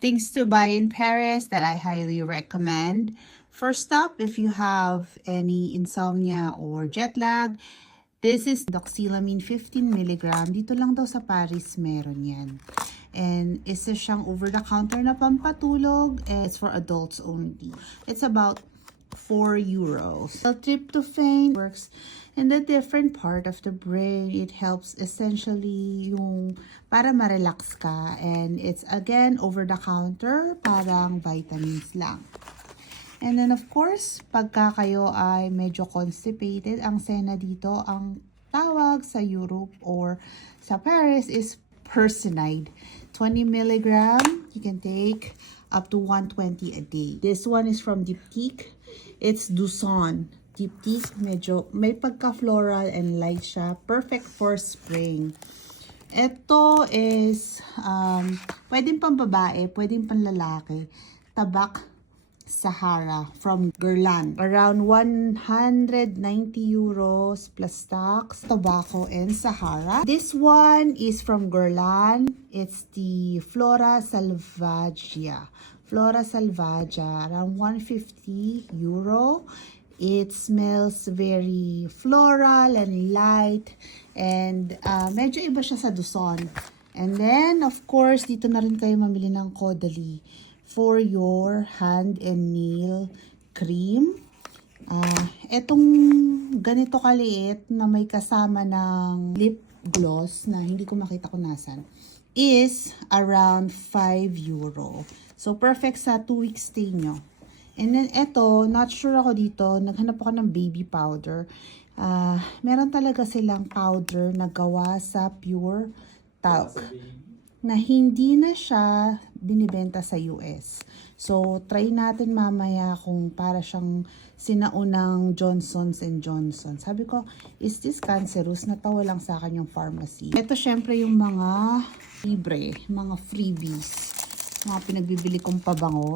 things to buy in Paris that I highly recommend. First up, if you have any insomnia or jet lag, this is doxylamine 15 milligram. Dito lang daw sa Paris meron yan. And isa siyang over-the-counter na pampatulog. It's for adults only. It's about 4 euros. Tryptophan works in the different part of the brain. It helps essentially yung para ma-relax ka. And it's again over-the-counter, parang vitamins lang. And then of course, pagka kayo ay medyo constipated, ang Senna dito, ang tawag sa Europe or sa Paris is Persinide. 20 milligram, you can take up to 120 a day. This one is from Diptyque. It's Duson. Diptyque, medyo may pagka-floral and light siya. Perfect for spring. Ito is, pwedeng pang babae, pwedeng pang lalaki. Tabak Sahara from Guerlain. Around 190 euros plus tax, tobacco and Sahara. This one is from Guerlain. It's the Flora Salvagia. Flora Salvagia, around 150 euro. It smells very floral and light. And medyo iba siya sa Duson. And then, of course, dito na rin kayo mamili ng Caudalie for your hand and nail cream. Etong ganito kaliit na may kasama ng lip gloss na hindi ko makita kung nasan is around 5 euro. So, perfect sa 2 weeks stay nyo. And then, eto, not sure ako dito, naghanap ako ng baby powder. Meron talaga silang powder na gawa sa pure talc na hindi na siya binibenta sa US. So, try natin mamaya kung para siyang sinaunang Johnson's & Johnson. Sabi ko, is this cancerous? Natawa lang sa akin yung pharmacy. Ito syempre yung mga libre, mga freebies, mga pinagbibili kong pabango.